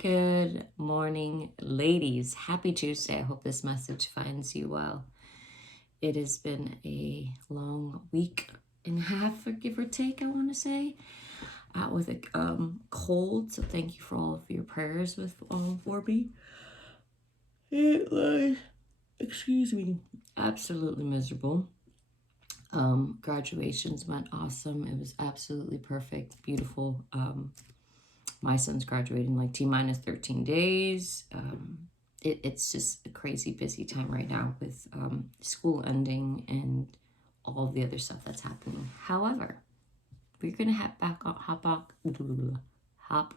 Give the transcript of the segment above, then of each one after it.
Good morning, ladies. Happy Tuesday. I hope this message finds you well. It has been a long week and a half, give or take, I want to say, out with a cold. So thank you for all of your prayers for me. It was, absolutely miserable. Graduations went awesome. It was absolutely perfect, beautiful. My son's graduating like T-minus 13 days. It's just a crazy busy time right now with school ending and all of the other stuff that's happening. However, we're going to hop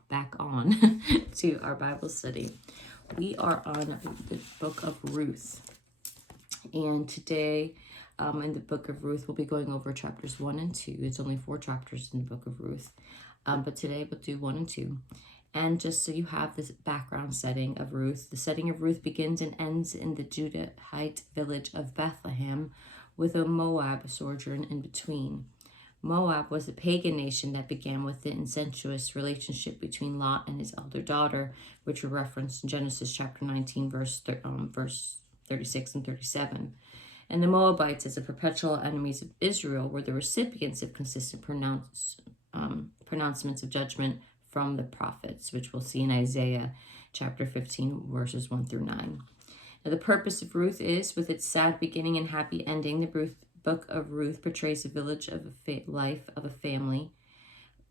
back on to our Bible study. We are on the book of Ruth. And today in the book of Ruth, we'll be going over chapters 1 and 2. It's only 4 chapters in the book of Ruth. But today we'll do 1 and 2. And just so you have this background setting of Ruth, the setting of Ruth begins and ends in the Judahite village of Bethlehem with a Moab sojourn in between. Moab was a pagan nation that began with the incestuous relationship between Lot and his elder daughter, which are referenced in Genesis chapter 19, verse 36 and 37. And the Moabites, as the perpetual enemies of Israel, were the recipients of consistent pronouncements of judgment from the prophets, which we'll see in Isaiah chapter 15, verses 1 through 9. Now, the purpose of Ruth is, with its sad beginning and happy ending, the book of Ruth portrays a village of life of a family,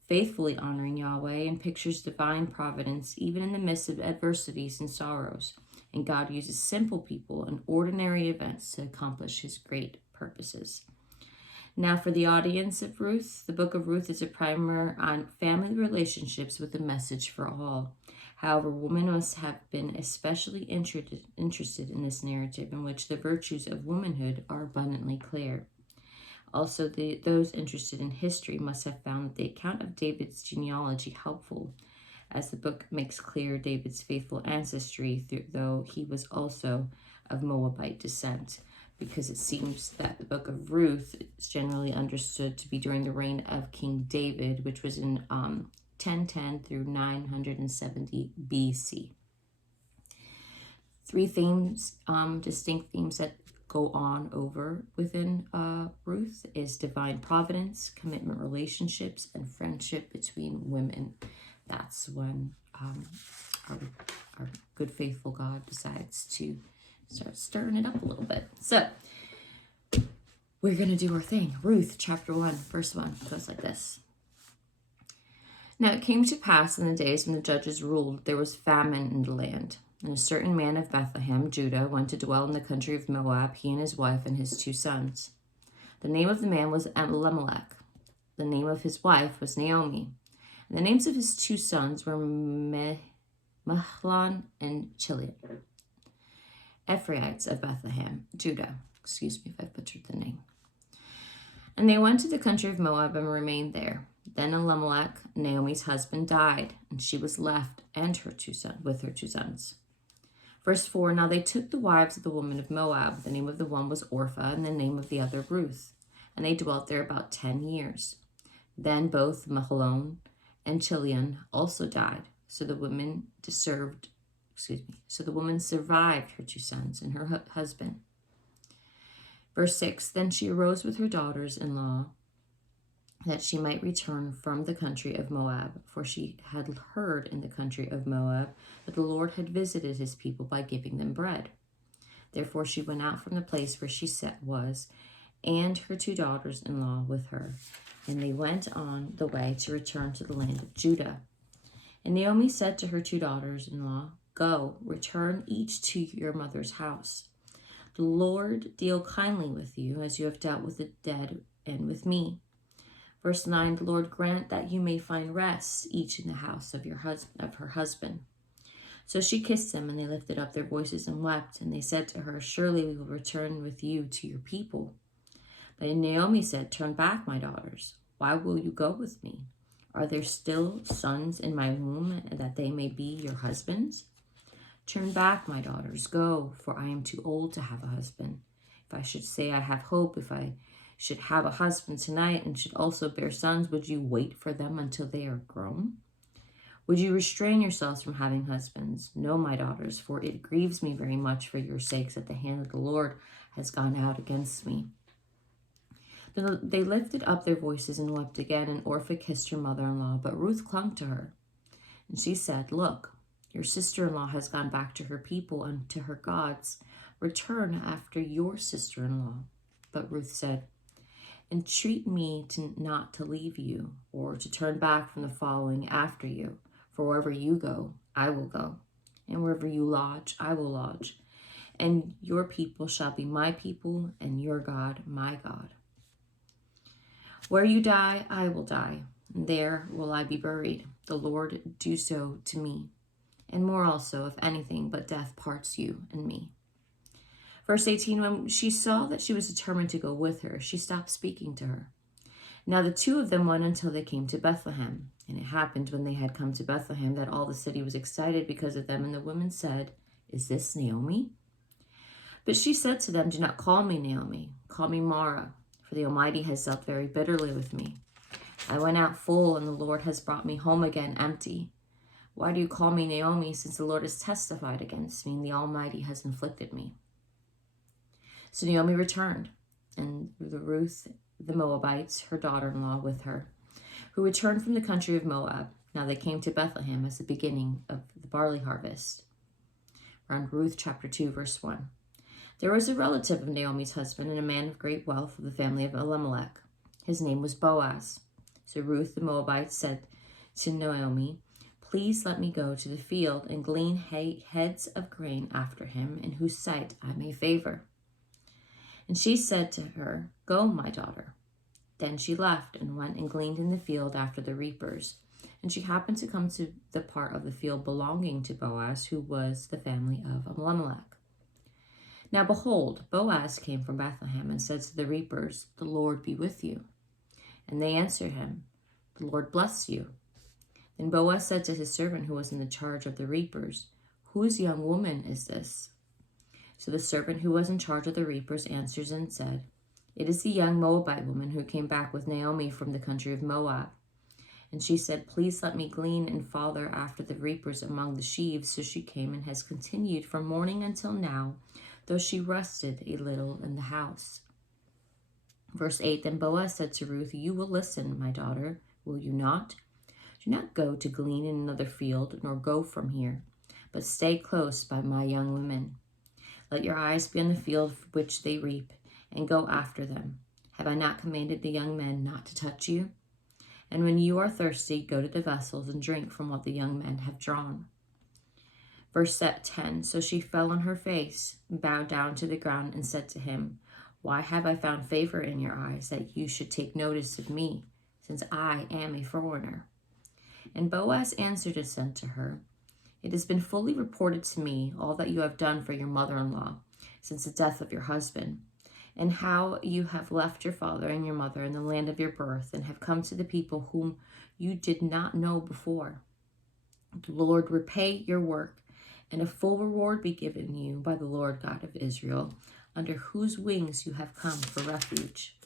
faithfully honoring Yahweh, and pictures divine providence even in the midst of adversities and sorrows. And God uses simple people and ordinary events to accomplish his great purposes. Now, for the audience of Ruth, the book of Ruth is a primer on family relationships with a message for all. However, women must have been especially interested in this narrative in which the virtues of womanhood are abundantly clear. Also, those interested in history must have found the account of David's genealogy helpful, as the book makes clear David's faithful ancestry, though he was also of Moabite descent, because it seems that the book of Ruth is generally understood to be during the reign of King David, which was in 1010 through 970 BC. 3 themes, distinct themes that go on over within Ruth is divine providence, commitment relationships, and friendship between women. That's when our good, faithful God decides to start stirring it up a little bit. So we're going to do our thing. Ruth chapter 1, verse 1 goes like this. Now it came to pass in the days when the judges ruled, there was famine in the land. And a certain man of Bethlehem, Judah, went to dwell in the country of Moab, he and his wife and his 2 sons. The name of the man was Elimelech. The name of his wife was Naomi. And the names of his 2 sons were Mahlon and Chilion, Ephraites of Bethlehem, Judah. Excuse me if I butchered the name. And they went to the country of Moab and remained there. Then Elimelech, Naomi's husband, died, and she was left and her 2 sons with her 2 sons. Verse 4, now they took the wives of the women of Moab. The name of the one was Orpah, and the name of the other Ruth. And they dwelt there about 10 years. Then both Mahlon and Chilion also died. So the woman survived her 2 sons and her husband. Verse 6, then she arose with her daughters-in-law that she might return from the country of Moab, for she had heard in the country of Moab that the Lord had visited his people by giving them bread. Therefore she went out from the place where she was, and her 2 daughters-in-law with her, and they went on the way to return to the land of Judah. And Naomi said to her 2 daughters-in-law, go, return each to your mother's house. The Lord deal kindly with you, as you have dealt with the dead and with me. Verse 9, the Lord grant that you may find rest, each in the house of her husband. So she kissed them, and they lifted up their voices and wept. And they said to her, surely we will return with you to your people. But Naomi said, turn back, my daughters. Why will you go with me? Are there still sons in my womb, that they may be your husbands? Turn back, my daughters, go, for I am too old to have a husband. If I should say I have hope, if I should have a husband tonight and should also bear sons, would you wait for them until they are grown? Would you restrain yourselves from having husbands? No, my daughters, for it grieves me very much for your sakes that the hand of the Lord has gone out against me. Then they lifted up their voices and wept again, and Orpah kissed her mother-in-law, but Ruth clung to her. And she said, Look, your sister-in-law has gone back to her people and to her gods. Return after your sister-in-law. But Ruth said, Entreat me not to leave you, or to turn back from the following after you. For wherever you go, I will go, and wherever you lodge, I will lodge. And your people shall be my people, and your God, my God. Where you die, I will die, and there will I be buried. The Lord do so to me, and more also, if anything but death parts you and me. Verse 18, when she saw that she was determined to go with her, she stopped speaking to her. Now the two of them went until they came to Bethlehem. And it happened when they had come to Bethlehem that all the city was excited because of them. And the women said, Is this Naomi? But she said to them, Do not call me Naomi. Call me Mara, for the Almighty has dealt very bitterly with me. I went out full, and the Lord has brought me home again empty. Why do you call me Naomi, since the Lord has testified against me, and the Almighty has inflicted me? So Naomi returned, and Ruth the Moabites, her daughter-in-law, with her, who returned from the country of Moab. Now they came to Bethlehem as the beginning of the barley harvest. Around Ruth chapter 2, verse 1. There was a relative of Naomi's husband, and a man of great wealth of the family of Elimelech. His name was Boaz. So Ruth the Moabite said to Naomi, Please let me go to the field and glean heads of grain after him, in whose sight I may favor. And she said to her, Go, my daughter. Then she left and went and gleaned in the field after the reapers. And she happened to come to the part of the field belonging to Boaz, who was the family of Elimelech. Now behold, Boaz came from Bethlehem and said to the reapers, The Lord be with you. And they answered him, The Lord bless you. Then Boaz said to his servant who was in the charge of the reapers, Whose young woman is this? So the servant who was in charge of the reapers answers and said, It is the young Moabite woman who came back with Naomi from the country of Moab. And she said, Please let me glean and father after the reapers among the sheaves. So she came and has continued from morning until now, though she rested a little in the house. Verse 8, Then Boaz said to Ruth, You will listen, my daughter, will you not? Do not go to glean in another field, nor go from here, but stay close by my young women. Let your eyes be on the field which they reap, and go after them. Have I not commanded the young men not to touch you? And when you are thirsty, go to the vessels and drink from what the young men have drawn. Verse 10, So she fell on her face, bowed down to the ground, and said to him, Why have I found favor in your eyes, that you should take notice of me, since I am a foreigner? And Boaz answered and said to her, It has been fully reported to me all that you have done for your mother-in-law since the death of your husband, and how you have left your father and your mother in the land of your birth, and have come to the people whom you did not know before. The Lord repay your work, and a full reward be given you by the Lord God of Israel, under whose wings you have come for refuge.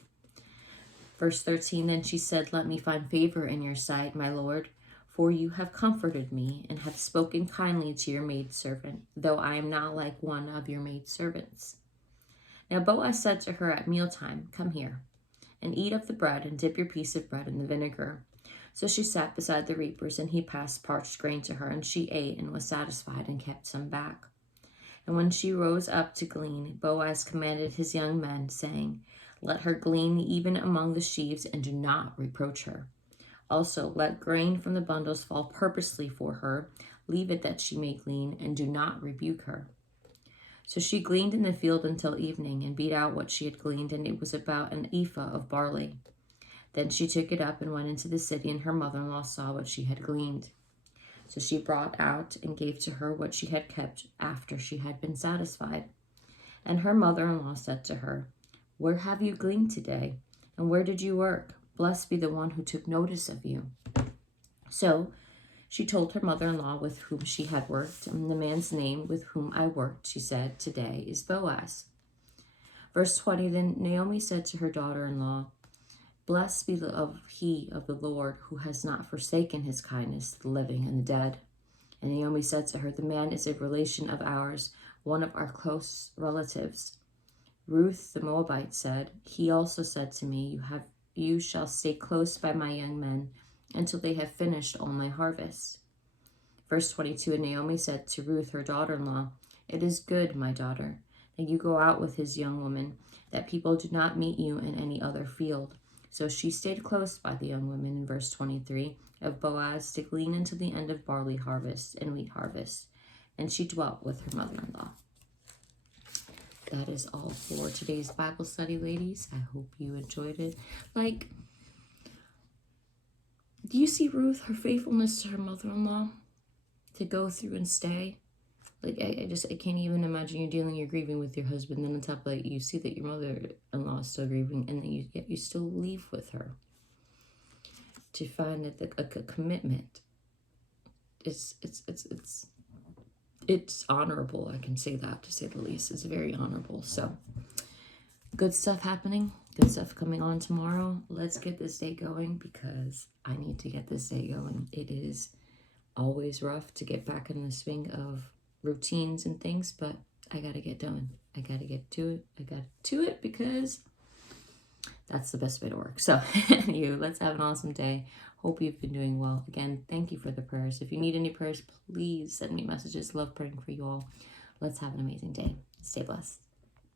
Verse 13, Then she said, Let me find favor in your sight, my Lord, for you have comforted me, and have spoken kindly to your maidservant, though I am not like one of your maidservants. Now Boaz said to her at mealtime, Come here, and eat of the bread, and dip your piece of bread in the vinegar. So she sat beside the reapers, and he passed parched grain to her, and she ate and was satisfied, and kept some back. And when she rose up to glean, Boaz commanded his young men, saying, Let her glean even among the sheaves, and do not reproach her. Also, let grain from the bundles fall purposely for her. Leave it that she may glean, and do not rebuke her. So she gleaned in the field until evening, and beat out what she had gleaned, and it was about an ephah of barley. Then she took it up and went into the city, and her mother-in-law saw what she had gleaned. So she brought out and gave to her what she had kept after she had been satisfied. And her mother-in-law said to her, Where have you gleaned today? And where did you work? Blessed be the one who took notice of you. So she told her mother-in-law with whom she had worked, and the man's name with whom I worked, she said, Today is Boaz. Verse 20, Then Naomi said to her daughter-in-law, Blessed be he of the Lord, who has not forsaken his kindness to the living and the dead. And Naomi said to her, the man is a relation of ours, one of our close relatives. Ruth the Moabite said, he also said to me, you shall stay close by my young men until they have finished all my harvest. Verse 22, and Naomi said to Ruth, her daughter-in-law, it is good, my daughter, that you go out with his young woman, that people do not meet you in any other field. So she stayed close by the young women, in verse 23, of Boaz, to glean until the end of barley harvest and wheat harvest. And she dwelt with her mother-in-law. That is all for today's Bible study, ladies. I hope you enjoyed it. Like, do you see Ruth, her faithfulness to her mother-in-law, to go through and stay? Like, I can't even imagine you're grieving with your husband, then on top of that, you see that your mother-in-law is still grieving, and then you still leave with her. To find that a commitment, it's honorable. I can say that, to say the least. It's very honorable. So, good stuff happening. Good stuff coming on tomorrow. Let's get this day going, because I need to get this day going. It is always rough to get back in the swing of routines and things, but I gotta get done. I gotta get to it. I got to it, because that's the best way to work. So anyway, let's have an awesome day. Hope you've been doing well. Again, thank you for the prayers. If you need any prayers, please send me messages. Love praying for you all. Let's have an amazing day. Stay blessed.